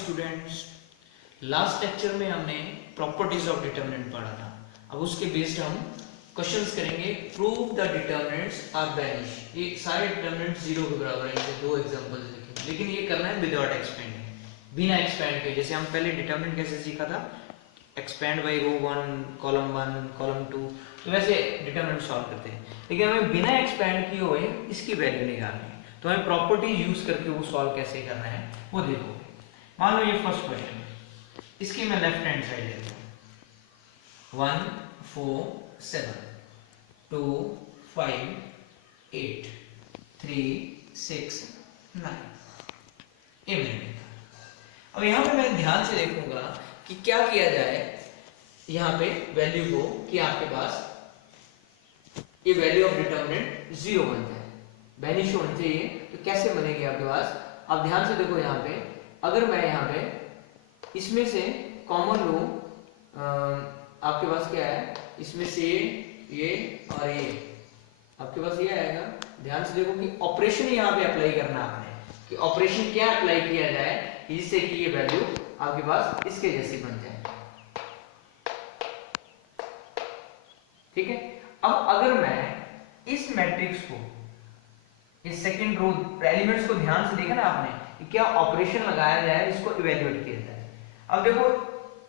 Students, last lecture में हमने properties of determinant पढ़ा था। अब उसके बेस्ड हम क्वेश्चंस करेंगे। Prove the determinants are vanish. ये सारे डिटरमिनेंट्स जीरो के बराबर है। इनके दो एग्जांपल्स लिखे, लेकिन ये करना है विदाउट एक्सपेंडिंग, बिना एक्सपेंड के। जैसे हम पहले डिटरमिनेंट कैसे सीखा था, एक्सपेंड बाई रो 1 कॉलम 2, तो वैसे डिटरमिनेंट सॉल्व करते हैं। लेकिन हमें बिना एक्सपेंड किए हुए इसकी वैल्यू निकालनी है, तो हमें प्रॉपर्टी यूज करके वो सॉल्व कैसे करना है वो देखो। मान लो ये फर्स्ट क्वेश्चन है, इसकी मैं लेफ्ट हैंड साइड लेता हूं। 1 4 7 2 5 8 3 6 9 ये मैंने लिखा। अब यहाँ पे मैं ध्यान से देखूंगा कि क्या किया जाए यहाँ पे वैल्यू को, कि आपके पास ये वैल्यू ऑफ डिटरमिनेंट जीरो बन जाए, वैनिश होनी चाहिए। तो कैसे बनेगी आपके पास, आप ध्यान से देखो। यहाँ पे अगर मैं यहाँ पे इसमें से कॉमन लूं, आपके पास क्या है, इसमें से ये और ये आपके पास ये आएगा। ध्यान से देखो कि ऑपरेशन यहाँ पे अप्लाई करना आपने, कि ऑपरेशन क्या अप्लाई किया जाए जिससे कि ये वैल्यू आपके पास इसके जैसी बन जाए। ठीक है। अब अगर मैं इस मैट्रिक्स को, इस सेकंड रो एलिमेंट्स को ध्यान से देखा ना आपने, कि क्या ऑपरेशन लगाया जाए, इसको इवेल्युएट किया जाए। अब देखो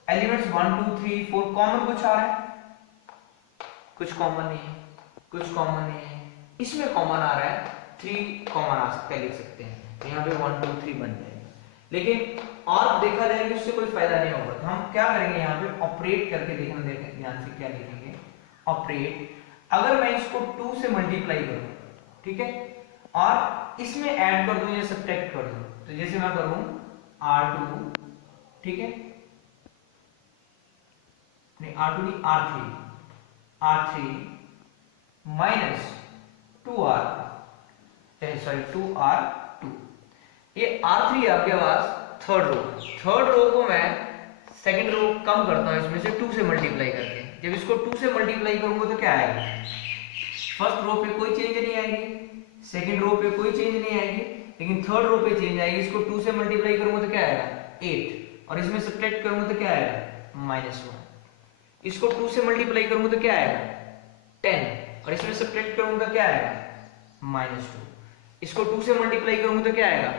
एलिमेंट्स 1 2 3 4 कॉमन कुछ आ रहा है, कुछ कॉमन नहीं है, कुछ कॉमन नहीं है। इसमें कॉमन आ रहा है 3 कॉमन आ सकता है, लिख सकते हैं। यहाँ पे 1 2 3 बन जाएगा। लेकिन और देखा जाए कि उससे कोई फायदा नहीं होगा, तो हम क्या करेंगे, यहाँ पे ऑपरेट करके देखना। देखें ध्यान से क्या लिखेंगे, ऑपरेट। अगर मैं इसको 2 से मल्टीप्लाई करूं, ठीक है, और इसमें ऐड कर दूं या सब्ट्रैक्ट कर दूं, तो जैसे मैं करूं R2, ठीक है, नहीं R2 नहीं R3 माइनस 2R2। ये R3 आपके पास थर्ड रो को मैं सेकंड रो कम करता हूं इसमें से 2 से मल्टीप्लाई करके। जब इसको 2 से मल्टीप्लाई करूंगा तो क्या आएगा, फर्स्ट रो पे कोई चेंज नहीं आएगी, सेकंड रो पे कोई चेंज नहीं आएगी, लेकिन थर्ड रो पे चेंज आएगी। इसको 2 से मल्टीप्लाई करूंगा तो क्या आएगा 8, और इसमें सब्ट्रैक्ट करूंगा तो क्या आएगा -1। इसको 2 से मल्टीप्लाई करूंगा तो क्या आएगा 10, और इसमें सब्ट्रैक्ट करूंगा तो क्या आएगा -2। इसको 2 से मल्टीप्लाई करूंगा तो क्या आएगा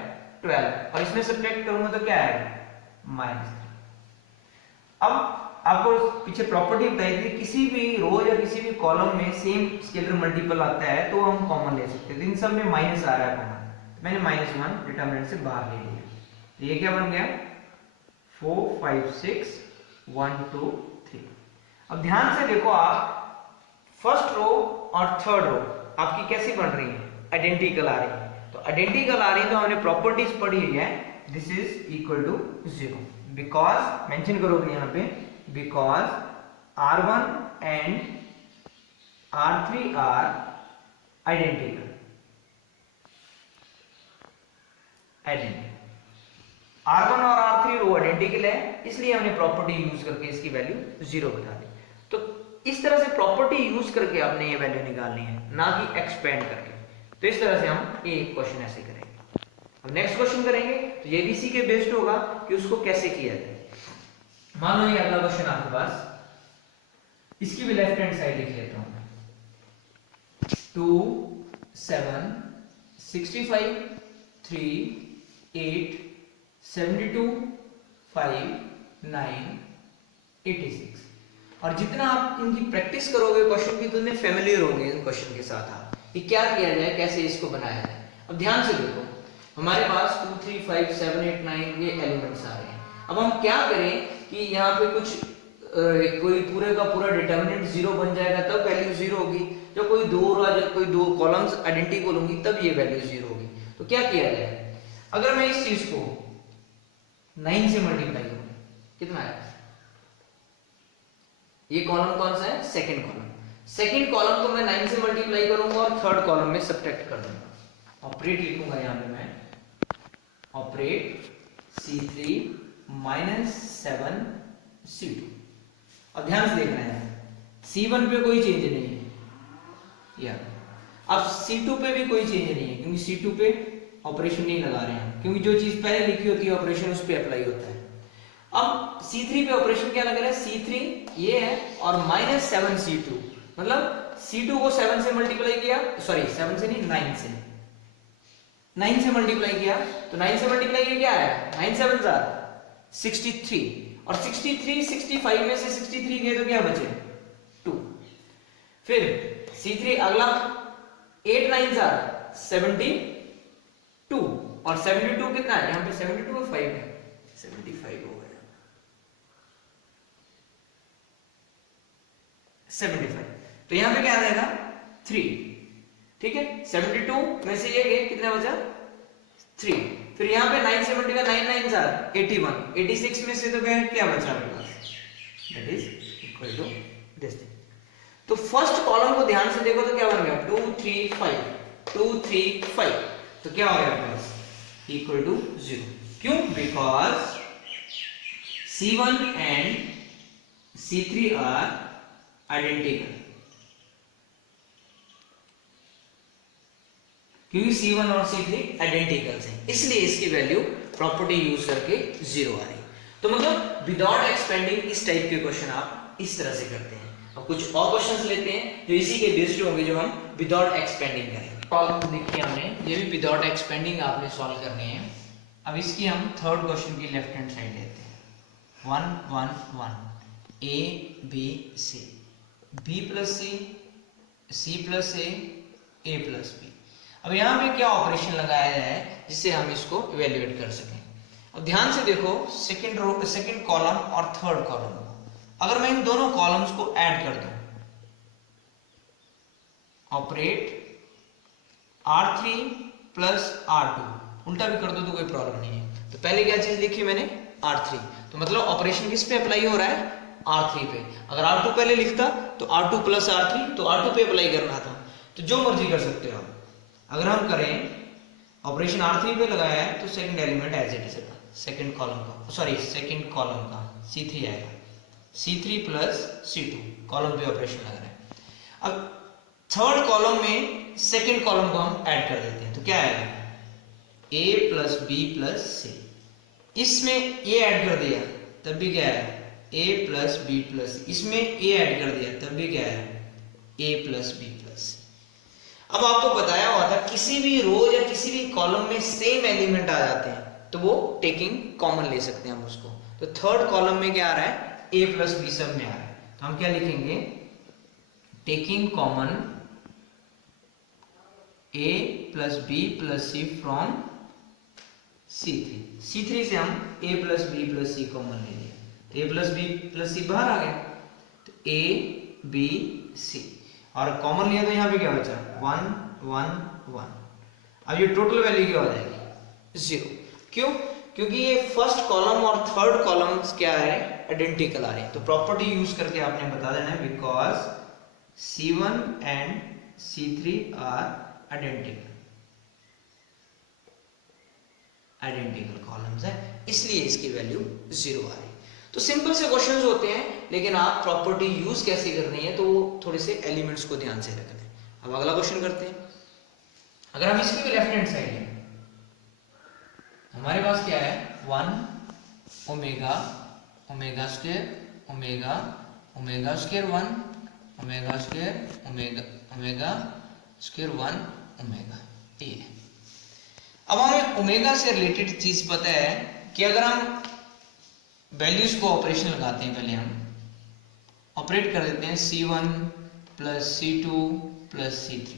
12, और इसमें सब्ट्रैक्ट करूंगा तो क्या आएगा -3। अब आपको पीछे प्रॉपर्टी बताई थी, किसी भी रो या किसी भी कॉलम में सेम स्केलर मल्टीपल आता है तो हम कॉमन ले सकते हैं। इन सब में माइनस आ रहा है कॉमन, तो मैंने -1 डिटरमिनेंट से बाहर ले लिया। तो ये क्या बन गया 4 5 6 1 2 3। अब ध्यान से देखो, आप फर्स्ट रो और थर्ड रो आपकी कैसी बन रही है, आइडेंटिकल आ रही है। तो आइडेंटिकल आ रही है तो हमने प्रॉपर्टीज पढ़ी है, this is equal to 0, because mention करोगे यहाँ पे, because R1 and R3 are identical. R1 और R3 रो आइडेंटिकल है, इसलिए हमने प्रॉपर्टी यूज करके इसकी वैल्यू 0 बता दी। तो इस तरह से प्रॉपर्टी यूज करके आपने ये वैल्यू निकालनी है, ना कि एक्सपेंड करके। तो इस तरह से हम ये क्वेश्चन ऐसे करेंगे। अब नेक्स्ट क्वेश्चन करेंगे तो ये भी इसी के बेस्ड होगा कि उसको कैसे किया जाए। मान लो ये अगला क्वेश्चन आपके पास, इसकी भी लेफ्ट हैंड साइड लिख लेता हूं। 2 7 65 3 8 72 5 9 86। और जितना आप इनकी प्रैक्टिस करोगे क्वेश्चन की, तो उतने फेमिलियर होंगे इन क्वेश्चन के साथ आप, कि क्या किया जाए, कैसे इसको बनाया जाए। अब ध्यान से देखो, हमारे पास 2 3 5 7 8 9 ये एलिमेंट्स आ रहे हैं। अब हम क्या करें कि यहाँ पे कुछ कोई पूरे का पूरा डिटरमिनेंट 0 बन जाएगा, तब वैल्यू 0 होगी। जब कोई दो कॉलम्स आइडेंटिकल होंगी तब ये वैल्यू 0 होगी। तो क्या किया जाए, अगर मैं इस चीज को 9 से मल्टीप्लाई करूं, कितना है, ये कॉलम कौन सा है, सेकंड कॉलम। सेकंड कॉलम को मैं 9 से मल्टीप्लाई करूंगा और थर्ड कॉलम में सब्ट्रैक्ट कर दूंगा। ऑपरेट लिखूंगा यहाँ पे मैं, ऑपरेट C3 -7 C2। अब ध्यान से देखना है, C1 पे कोई चेंज नहीं है, या अब C2 पे भी कोई चेंज नहीं है, क्योंकि C2 पे ऑपरेशन नहीं लगा रहे हैं क्योंकि जो चीज पहले लिखी होती है ऑपरेशन उस पर अप्लाई होता है। अब C3 पे ऑपरेशन क्या लग रहा है, C3 ये है और -7 C2, मतलब C2 को 7 से मल्टीप्लाई किया, सॉरी 7 से नहीं 9 से मल्टीप्लाई किया, तो 9 से मल्टीप्लाई किया क्या आया, 9 7 63, और 63 65 में से 63 गए तो क्या बचे 2। फिर C3 अगला 8 9 72, और 72 कितना है यहाँ पे, 72 और 5 है, 75 हो गया 75, तो यहाँ पे क्या आ जाएगा 3, ठीक है। 72 में से ये गए कितना बचा 3, फिर यहाँ पे 9 से मल्टीप्लाई 9 9 81, 86 में से तो क्या बचा आपके पास, that is equal to this thing. तो फर्स्ट कॉलम को ध्यान से देखो तो क्या बन गया 2 3 5, 2 3 5, तो क्या हो गया आपके पास इक्वल टू 0, क्यों, because C1 and C3 are identical, क्योंकि C1 और C3 आइडेंटिकल्स हैं, इसलिए इसकी वैल्यू प्रॉपर्टी यूज करके 0 आ रही। तो मतलब विदाउट एक्सपेंडिंग इस टाइप के क्वेश्चन आप इस तरह से करते हैं। अब कुछ और क्वेश्चंस लेते हैं जो इसी के बेस्ड होंगे, जो हम विदाउट एक्सपेंडिंग करेंगे। प्रॉब्लम देखिए हमने, ये भी विदाउट एक्सपेंडिंग आपने सॉल्व करने हैं। अब इसकी हम थर्ड क्वेश्चन की लेफ्ट हैंड साइड लेते हैं, 1 1 1 A B C, B plus C, C plus A plus B। अब यहाँ पे क्या ऑपरेशन लगाया है जिससे हम इसको इवेल्युएट कर सकें। अब ध्यान से देखो सेकंड कॉलम और थर्ड कॉलम, अगर मैं इन दोनों कॉलम्स को ऐड कर दूं, ऑपरेट R3 प्लस R2, उल्टा भी कर दो तो कोई प्रॉब्लम नहीं है। तो पहले क्या चीज लिखी मैंने R3, तो मतलब ऑपरेशन किस पे अप्लाई हो रहा है R3 पे। अगर R2 पहले लिखता तो R2 प्लस R3, तो R2 पे अप्लाई करना था, तो जो मर्जी कर सकते हो आप। अगर हम करें ऑपरेशन R3 पे लगाया है तो second element as it is है, सेकंड कॉलम का, सॉरी सेकंड कॉलम का C3 आएगा, C3 प्लस C2 कॉलम पे ऑपरेशन लग रहा है। अब थर्ड कॉलम में सेकंड कॉलम को हम ऐड कर देते हैं, तो क्या आएगा A plus B plus C, इसमें A ऐड कर दिया तब भी क्या है A प्लस B प्लस, इसमें A ऐड कर दिया तब भी क्या है A प्लस B प्लस। अब आपको बताया हुआ था किसी भी रो या किसी भी कॉलम में सेम एलिमेंट आ जाते हैं तो वो टेकिंग कॉमन ले सकते हैं हम उसको। तो थर्ड कॉलम में क्या आ रहा है A प्लस B सब में आ रहा है, तो हम क्या लिखेंगे taking common A plus B plus C from C3 से हम A plus B plus C common ले लिया, तो A plus B plus C बाहर आ गया, तो A B C और कॉमन लिया तो यहाँ पे क्या बचा 1 1 1। अब ये टोटल वैल्यू क्या हो जाएगी 0, क्यों, क्योंकि ये फर्स्ट कॉलम और थर्ड कॉलम क्या है आइडेंटिकल आ रहे हैं। तो प्रॉपर्टी यूज करके आपने बता देना है because C1 and C3 are identical columns है, इसलिए इसकी वैल्यू 0 आ रही है। तो सिंपल से क्वेश्चंस होते हैं, लेकिन आप प्रॉपर्टी यूज कैसे करनी है तो थोड़े से एलिमेंट्स को ध्यान से रखना है। अब अगला क्वेश्चन करते हैं। अगर हम इसकी भी लेफ्ट हैंड साइड लें, हमारे पास क्या है 1 omega omega square omega omega square 1 omega square omega omega square 1 omega ये। अब हमें ओमेगा से रिलेटेड चीज पता है कि अगर हम वैल्यूज को ऑपरेशन लगाते हैं, पहले हम ऑपरेट कर देते हैं C1 plus C2 plus C3,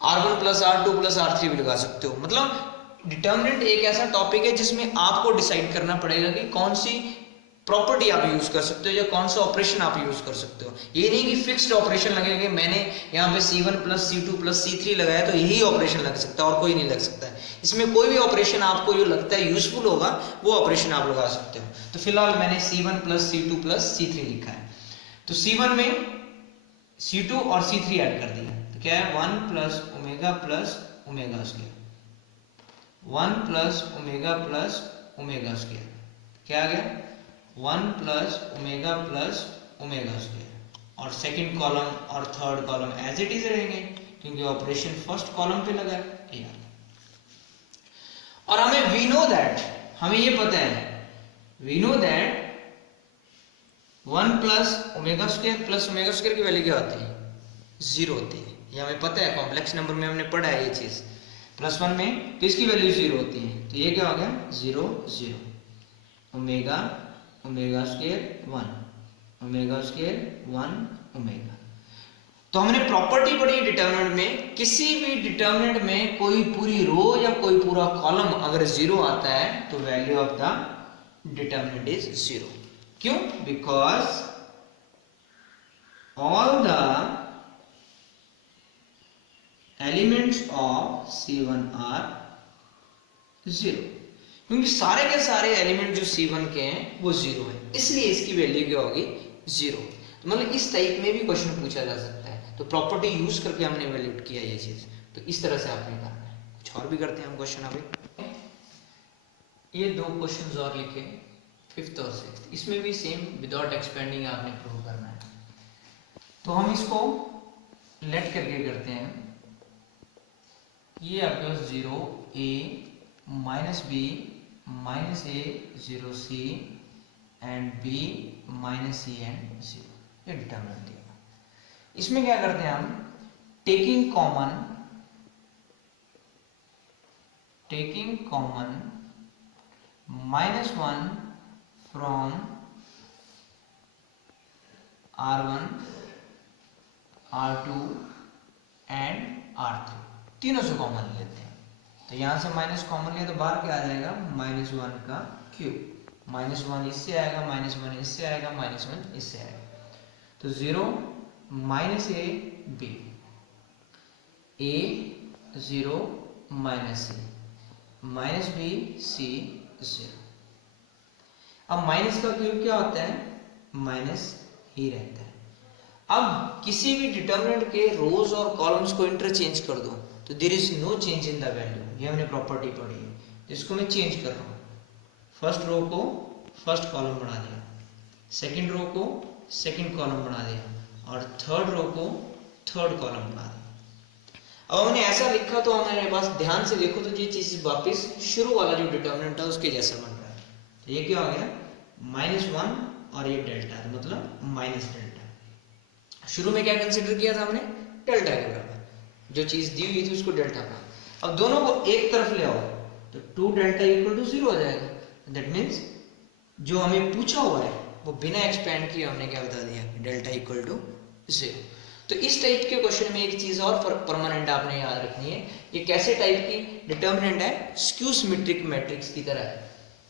R1 plus R2 plus R3 भी लगा सकते हो। मतलब डिटर्मिनेंट एक ऐसा टॉपिक है जिसमें आपको डिसाइड करना पड़ेगा कि कौन सी प्रॉपर्टी आप यूज कर सकते हो या कौन सा ऑपरेशन आप यूज कर सकते हो। ये नहीं कि फिक्स्ड ऑपरेशन लगेगा कि मैंने यहाँ पे C1 plus C2 plus C3 लगाया तो यही ऑपरेशन लग सकता है और कोई नहीं लग सकता है। इसमें कोई भी ऑपरेशन आपको जो लगता है यूजफुल होगा वो ऑपरेशन आप लगा सकते हो। तो फिलहाल मैंने C1 plus C2 plus C3 लिखा है, तो C1 में C2 और C3 ऐड कर दिया, तो क्या है 1 plus omega square 1 plus omega square क्या आ गया 1 प्लस ओमेगा स्क्वायर, और सेकंड कॉलम और third column as it is रहेंगे क्योंकि ऑपरेशन फर्स्ट कॉलम पे लगा है। और हमें वी नो दैट, हमें ये पता है, we know that 1 plus omega square की वैल्यू क्या होती है, 0 होती है। ये हमें पता है, कॉम्प्लेक्स नंबर में हमने पढ़ा है ये चीज। +1 में तो इसकी वैल्यू 0 होती है, तो ये क्या हो गया 0 0, omega square 1, omega square 1 omega. तो हमने प्रॉपर्टी पढ़ी डिटर्मिनेंट में, किसी भी डिटर्मिनेंट में कोई पूरी रो या कोई पूरा कॉलम अगर 0 आता है तो value of the determinant is 0। क्यों? Because all the elements of C1 are 0, क्योंकि सारे के सारे एलिमेंट जो C1 के हैं वो 0 है, इसलिए इसकी वैल्यू क्या होगी 0। तो मतलब इस टाइप में भी क्वेश्चन पूछा जा सकता है, तो प्रॉपर्टी यूज करके हमने वैल्यूट किया ये चीज। तो इस तरह से आपने करना है। कुछ और भी करते हैं हम क्वेश्चन। अभी ये 2 क्वेश्चंस और लिखे, 5th और 6th, इसमें भी सेम विदाउट एक्सपेंडिंग आपने प्रूव करना है। तो हम इसको लेट करके करते हैं। ये आपके पास 0 a minus b minus a 0 c and b minus c and 0, ये डिटर्मिनेंट दिया। इसमें क्या करते हैं हम, taking common -1 from R1 R2 and R3, तीनों से कॉमन लेते हैं। तो यहां से माइनस कॉमन लिया तो बाहर क्या आ जाएगा, -1 का क्यूब, -1 इससे आएगा, -1 इससे आएगा, -1 इससे आएगा। तो 0 -a b, a 0 -c, -b c 0। अब माइनस का क्यूब क्या होता है, माइनस ही रहता है। अब किसी भी डिटर्मिनेंट के रोज और कॉलम्स को इंटरचेंज कर दो तो there is no change in the value. ये हमने प्रॉपर्टी पढ़ी है, इसको मैं चेंज कर रहा हूँ। फर्स्ट रो को फर्स्ट कॉलम बना दिया, सेकंड रो को सेकंड कॉलम बना दिया और थर्ड रो को थर्ड कॉलम बना दिया। अब हमने ऐसा लिखा तो हमारे पास, ध्यान से देखो तो ये चीज वापस शुरू वाला जो डिटर्मिनेंट है उसके जैसा बन रहा है। तो ये क्या हो गया, -1 और ये डेल्टा, मतलब माइनस डेल्टा। शुरू में क्या कंसिडर किया था हमने, डेल्टा के बराबर, जो चीज दी हुई थी उसको डेल्टा का। अब दोनों को एक तरफ ले आओ तो 2 डेल्टा = 0 हो जाएगा। दैट मीन्स जो हमें पूछा हुआ है वो बिना एक्सपेंड किए हमने क्या बता दिया, डेल्टा = 0। तो इस टाइप के क्वेश्चन में एक चीज और परमानेंट आपने याद रखनी है, ये कैसे टाइप की डिटर्मिनेंट है, स्क्यू सिमेट्रिक मैट्रिक्स की तरह है।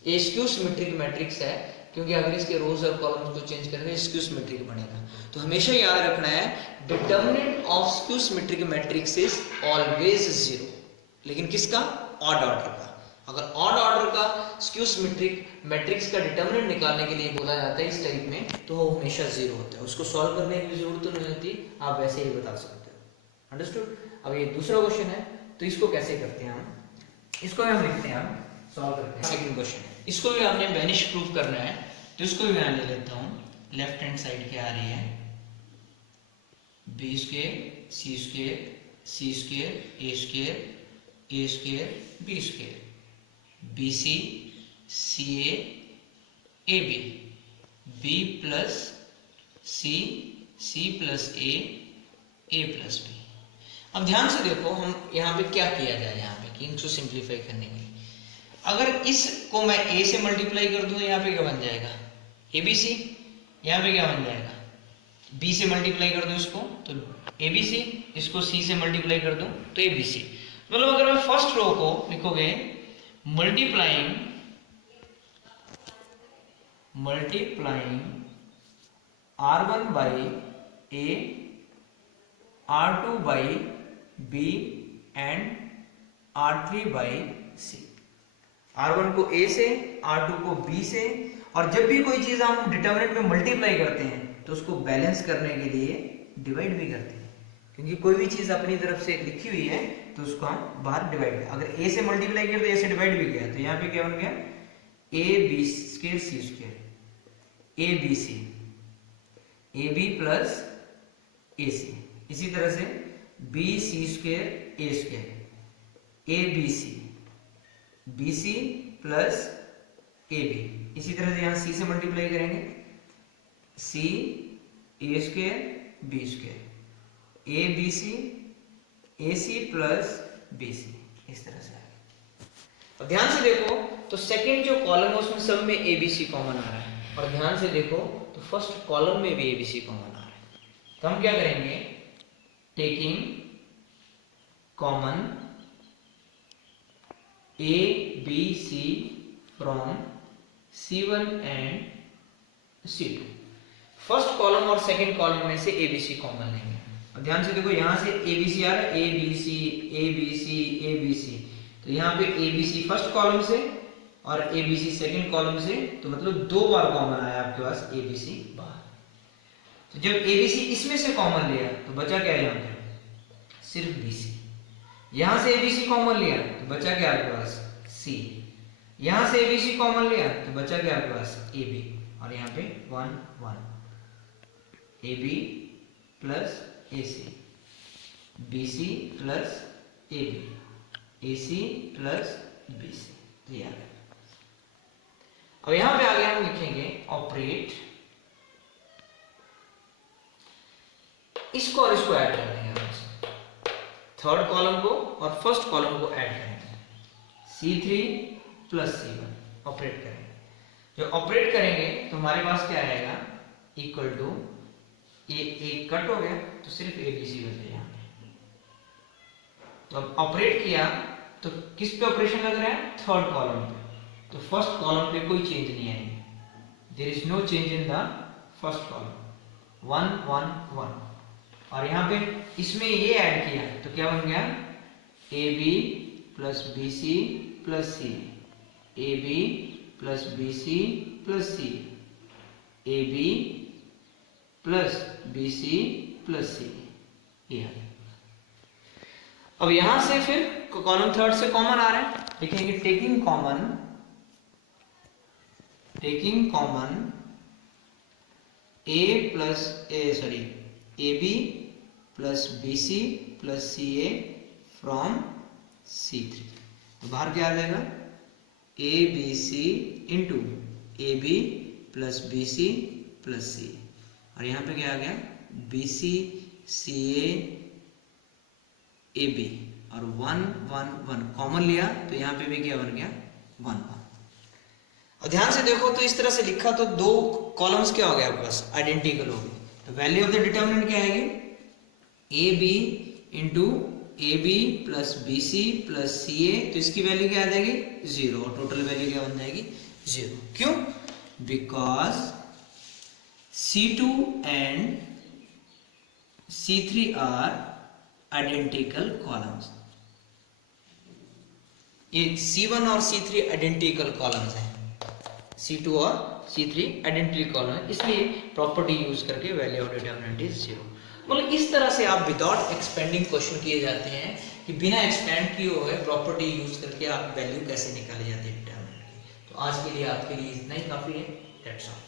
ये स्क्यू सिमेट्रिक मैट्रिक्स है क्योंकि अगर इसके रोज और कॉलम्स को चेंज करेंगे स्क्यू सिमेट्रिक बनेगा। तो हमेशा याद रखना है, determinant of skew symmetric matrix is always 0, लेकिन किसका, ऑड ऑर्डर का। अगर ऑड ऑर्डर का स्क्यू सिमेट्रिक मैट्रिक्स का डिटर्मिनेंट निकालने के लिए बोला जाता है इस टाइप में, तो वो हमेशा 0 होता है, उसको सॉल्व करने की जरूरत तो नहीं होती, आप वैसे ही बता सकते हो। अंडरस्टूड। अब ये दूसरा क्वेश्चन है, तो इसको कैसे करते हैं हम, इसको हम लिखते हैं, हम सॉल्व करते हैं। सेकंड क्वेश्चन है, इसको भी हमने बेनिश प्रूफ करना है, तो इसको भी मैं ले लेता हूँ। लेफ्ट हैंड साइड क्या आ रही है, b square c square c square a square a square b square bc ca ab b plus c c plus a a plus b। अब ध्यान से देखो, हम यहाँ पे क्या किया जाए, यहाँ पे कि इनको सिंप्लीफाई करने के लिए अगर इसको मैं a से मल्टीप्लाई कर दूं, यहाँ पे क्या बन जाएगा, abc। यहाँ पे क्या बन जाएगा, b से मल्टीप्लाई कर दूं इसको तो abc, इसको c से मल्टीप्लाई कर दूं तो abc। मतलब अगर मैं फर्स्ट रो को लिखोगे multiplying r1 by a, r2 by b and r3 by c। r1 को a से, r2 को b से, और जब भी कोई चीज हम डिटर्मिनेंट में मल्टीप्लाई करते हैं तो उसको बैलेंस करने के लिए डिवाइड भी करते हैं, क्योंकि कोई भी चीज अपनी तरफ से लिखी हुई है तो उसको हम बाहर डिवाइड, अगर a से मल्टीप्लाई किया तो a से डिवाइड भी किया, तो यहाँ पे क्या बन गया, ab square c square abc, ab plus ac। इसी तरह से bc square a square abc BC plus AB। इसी तरह से यहाँ C से मल्टीप्लाई करेंगे, C A square B square, ABC AC plus BC, इस तरह से आएगा। और ध्यान से देखो तो सेकंड जो कॉलम है उसमें सब में ABC कॉमन आ रहा है, और ध्यान से देखो तो फर्स्ट कॉलम में भी ABC कॉमन आ रहा है। तो हम क्या करेंगे, taking common ABC from C1 and C2, first column और सेकंड कॉलम में से ABC कॉमन लेंगे। अब ध्यान से देखो यहाँ से ABC आ रहा है, ABC ABC ABC, तो यहाँ पे ABC फर्स्ट कॉलम से और ABC सेकंड कॉलम से, तो मतलब 2 बार कॉमन आया आपके पास ABC बाहर। तो जब ABC इसमें से कॉमन लिया तो बचा क्या है यहाँ पे, सिर्फ BC। यहाँ से ABC कॉमन लिया तो बचा क्या आपके पास, C। यहाँ से ABC कॉमन लिया तो बचा क्या आपके पास, AB, और यहाँ पे 1 1, AB plus AC, BC plus AB, AC plus BC, तो ये आ गया। अब यहां पे आगे हम लिखेंगे ऑपरेट, इसको और इसको ऐड कर देंगे, थर्ड कॉलम को और फर्स्ट कॉलम को ऐड करेंगे, C3 प्लस C1 ऑपरेट करेंगे। जो ऑपरेट करेंगे तो हमारे पास क्या आएगा, इक्वल टू ये एक कट हो गया तो सिर्फ ABC बचे यहाँ पे। तो अब ऑपरेट किया तो किस पे ऑपरेशन लग रहा है, थर्ड कॉलम पे, तो फर्स्ट कॉलम पे कोई चेंज नहीं आएगी, there is no change in the first column, 1 1 1। और यहाँ पे इसमें ये ऐड किया तो क्या बन गया, AB plus BC plus C, AB plus BC plus C, AB plus BC plus C, ये। अब यहां से फिर कॉलम थर्ड से कॉमन आ रहा है, लिखेंगे taking common AB plus BC plus CA from C3, तो बाहर क्या आ जाएगा, ABC into AB plus BC plus C, और यहाँ पे क्या आ गया, BC CA AB, और 1 1 1 कॉमन लिया तो यहाँ पे भी क्या बन गया, 1 1। और ध्यान से देखो तो इस तरह से लिखा तो 2 कॉलम्स क्या हो गया आपके पास, आइडेंटिकल हो गए। तो वैल्यू ऑफ द डिटर्मिनेंट क्या आएगी, AB into AB plus BC plus CA, तो इसकी वैल्यू क्या आ जाएगी, 0, और टोटल वैल्यू क्या बन जाएगी, 0। क्यों, because C2 and C3 are identical columns. ये C1 और C3 आइडेंटिकल कॉलम्स हैं, C2 और C3 आइडेंटिकल कॉलम है, इसलिए प्रॉपर्टी यूज करके वैल्यू ऑफ डिटरमिनेंट इज 0। मतलब इस तरह से आप विदाउट एक्सपेंडिंग क्वेश्चन किए जाते हैं कि बिना एक्सपेंड किए हुए प्रॉपर्टी यूज करके आप वैल्यू कैसे निकाले जाते हैं डिटरमिनेंट की। तो आज के लिए आपके लिए इतना ही काफी है, दैट्स ऑल।